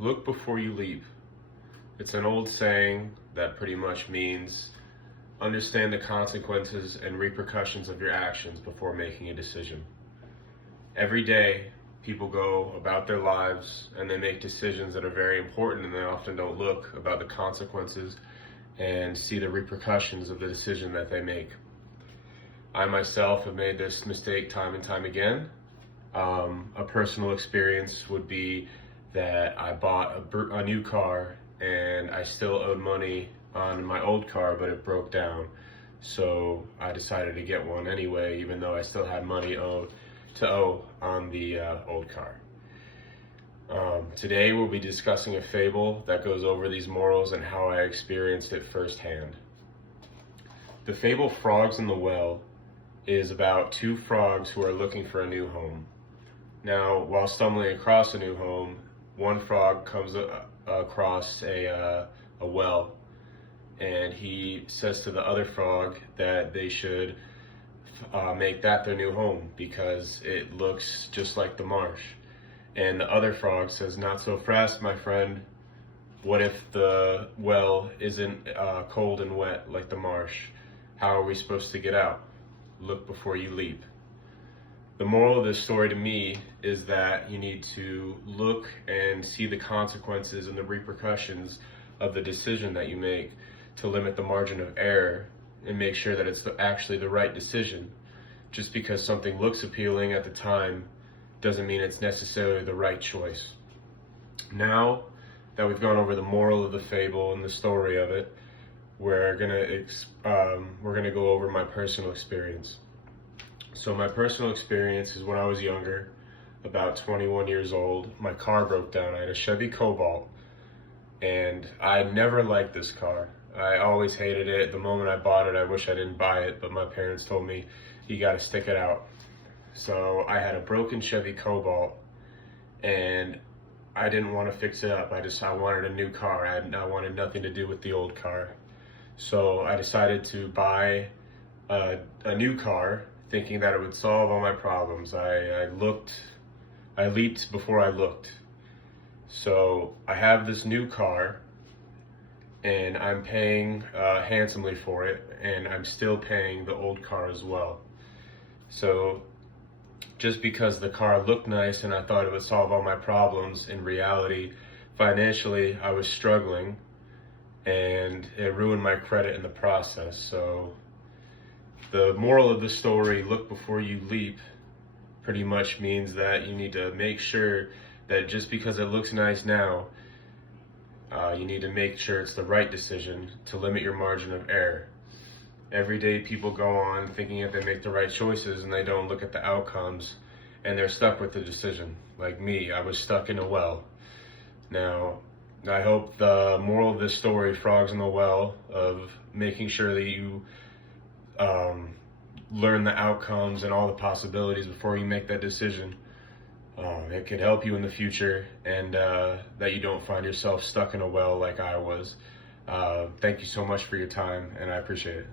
Look before you leap. It's an old saying that pretty much means understand the consequences and repercussions of your actions before making a decision. Every day, people go about their lives and they make decisions that are very important, and they often don't look about the consequences and see the repercussions of the decision that they make. I myself have made this mistake time and time again. A personal experience would be that I bought a new car and I still owed money on my old car, but it broke down. So I decided to get one anyway, even though I still had money to owe on the old car. Today we'll be discussing a fable that goes over these morals and how I experienced it firsthand. The fable Frogs in the Well is about two frogs who are looking for a new home. Now, while stumbling across a new home, one frog comes across a well, and he says to the other frog that they should make that their new home because it looks just like the marsh. And the other frog says, "Not so fast, my friend. What if the well isn't cold and wet like the marsh? How are we supposed to get out? Look before you leap." The moral of this story to me is that you need to look and see the consequences and the repercussions of the decision that you make to limit the margin of error and make sure that it's actually the right decision. Just because something looks appealing at the time doesn't mean it's necessarily the right choice. Now that we've gone over the moral of the fable and the story of it, we're gonna go over my personal experience. So my personal experience is when I was younger, about 21 years old, my car broke down. I had a Chevy Cobalt, and I never liked this car. I always hated it. The moment I bought it, I wish I didn't buy it, but my parents told me, you gotta stick it out. So I had a broken Chevy Cobalt, and I didn't want to fix it up. I wanted a new car. I wanted nothing to do with the old car. So I decided to buy a new car, thinking that it would solve all my problems. I leaped before I looked. So I have this new car, and I'm paying handsomely for it, and I'm still paying the old car as well. So just because the car looked nice and I thought it would solve all my problems, in reality, financially, I was struggling, and it ruined my credit in the process. So the moral of the story, look before you leap, pretty much means that you need to make sure that just because it looks nice now, you need to make sure it's the right decision to limit your margin of error. Every day people go on thinking that they make the right choices and they don't look at the outcomes, and they're stuck with the decision. Like me, I was stuck in a well. Now, I hope the moral of this story, Frogs in the Well, of making sure that you learn the outcomes and all the possibilities before you make that decision, it could help you in the future, and that you don't find yourself stuck in a well like I was. Thank you so much for your time, and I appreciate it.